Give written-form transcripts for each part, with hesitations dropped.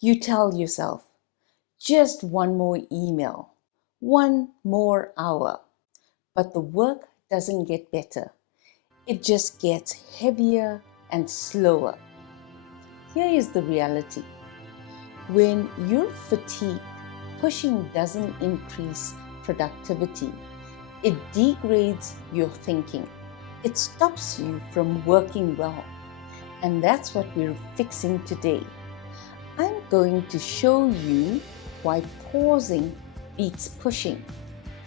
You tell yourself, just one more email, one more hour. But the work doesn't get better. It just gets heavier and slower. Here is the reality. When you're fatigued, pushing doesn't increase productivity. It degrades your thinking. It stops you from working well. And that's what we're fixing today. I'm going to show you why pausing beats pushing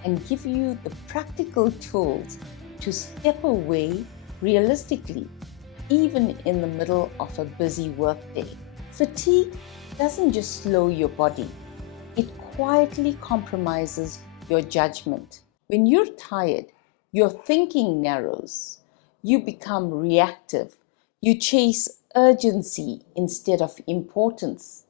and give you the practical tools to step away realistically, even in the middle of a busy workday. Fatigue doesn't just slow your body, it quietly compromises your judgment. When you're tired, your thinking narrows. You become reactive. You chase urgency instead of importance.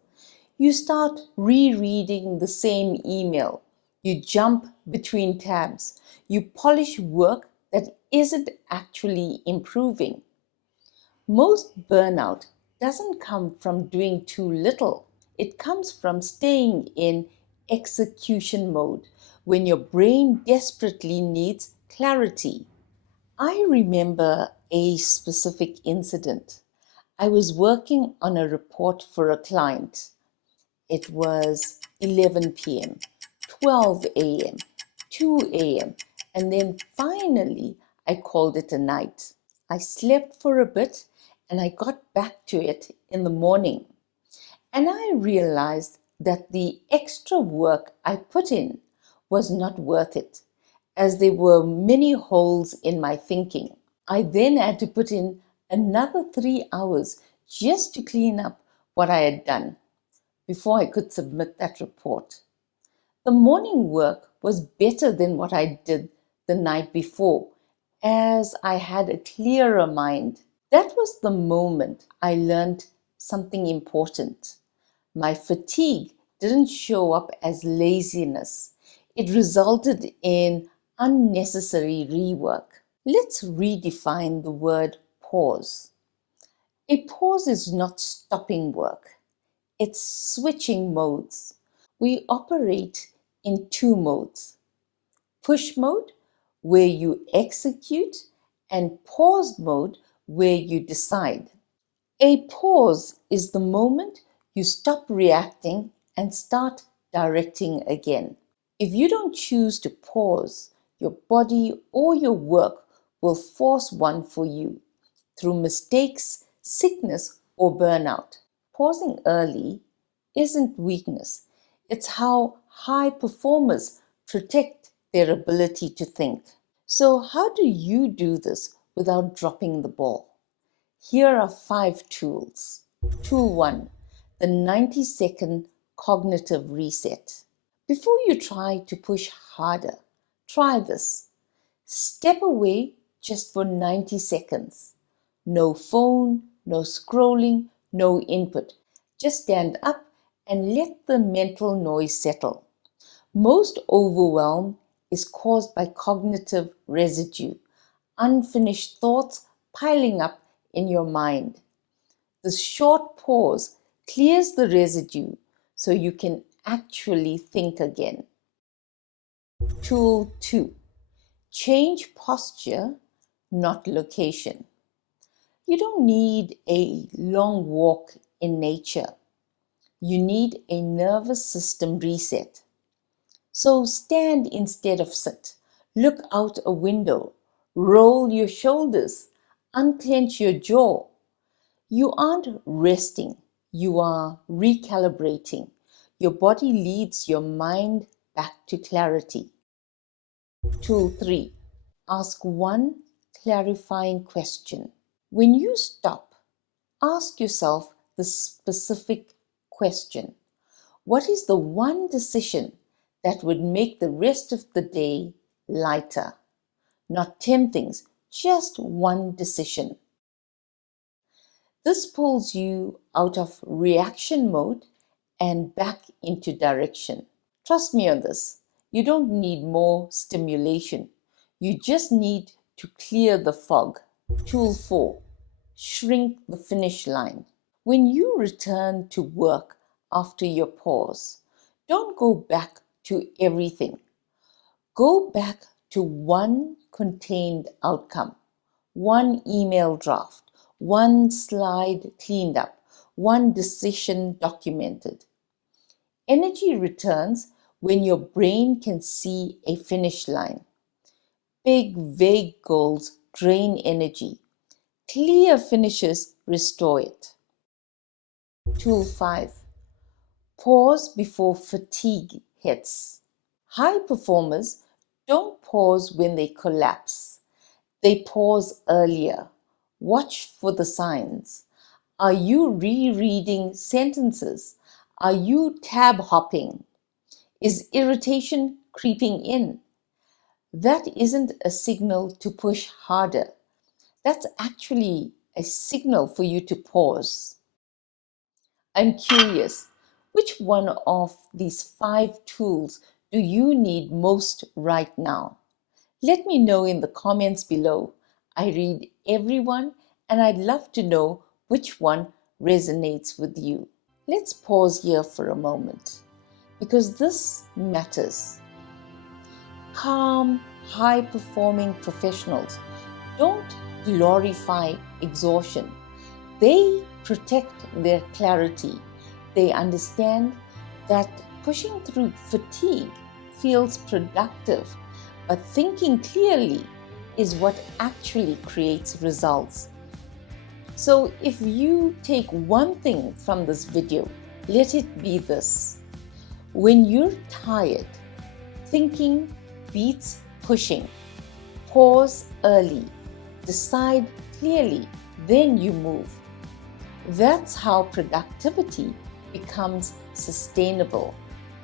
You start rereading the same email. You jump between tabs. You polish work that isn't actually improving. Most burnout doesn't come from doing too little. It comes from staying in execution mode when your brain desperately needs clarity. I remember a specific incident. I was working on a report for a client. It was 11 p.m., 12 a.m., 2 a.m., and then finally I called it a night. I slept for a bit and I got back to it in the morning. And I realized that the extra work I put in was not worth it, as there were many holes in my thinking. I then had to put in another 3 hours just to clean up what I had done before I could submit that report. The morning work was better than what I did the night before, as I had a clearer mind. That was the moment I learned something important. My fatigue didn't show up as laziness. It resulted in unnecessary rework. Let's redefine the word pause. A pause is not stopping work. It's switching modes. We operate in two modes: push mode, where you execute, and pause mode, where you decide. A pause is the moment you stop reacting and start directing again. If you don't choose to pause, your body or your work will force one for you through mistakes, sickness, or burnout. Pausing early isn't weakness, it's how high performers protect their ability to think. So, how do you do this without dropping the ball? Here are 5 tools. Tool 1: the 90-second cognitive reset. Before you try to push harder, try this. Step away just for 90 seconds. No phone, no scrolling, no input. Just stand up and let the mental noise settle. Most overwhelm is caused by cognitive residue, unfinished thoughts piling up in your mind. This short pause clears the residue so you can actually think again. Tool 2: change posture, not location. You don't need a long walk in nature. You need a nervous system reset. So stand instead of sit. Look out a window. Roll your shoulders. Unclench your jaw. You aren't resting. You are recalibrating. Your body leads your mind back to clarity. Tool 3: ask one clarifying question. When you stop, ask yourself the specific question: what is the one decision that would make the rest of the day lighter? Not 10 things, just one decision. This pulls you out of reaction mode and back into direction. Trust me on this. You don't need more stimulation. You just need to clear the fog. Tool 4: shrink the finish line. When you return to work after your pause. Don't go back to everything. Go back to one contained outcome, one email draft, one slide cleaned up, one decision documented. Energy returns when your brain can see a finish line. Big, vague goals drain energy. Clear finishes restore it. Tool 5. Pause before fatigue hits. High performers don't pause when they collapse. They pause earlier. Watch for the signs. Are you rereading sentences? Are you tab hopping? Is irritation creeping in? That isn't a signal to push harder. That's actually a signal for you to pause. I'm curious, which one of these 5 tools do you need most right now? Let me know in the comments below. I read everyone and I'd love to know which one resonates with you. Let's pause here for a moment because this matters. Calm, high-performing professionals don't glorify exhaustion. They protect their clarity. They understand that pushing through fatigue feels productive, but thinking clearly is what actually creates results. So if you take one thing from this video, let it be this. When you're tired, thinking beats pushing. Pause early, decide clearly, then you move. That's how productivity becomes sustainable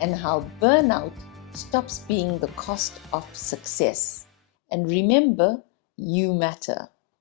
and how burnout stops being the cost of success. And remember, you matter.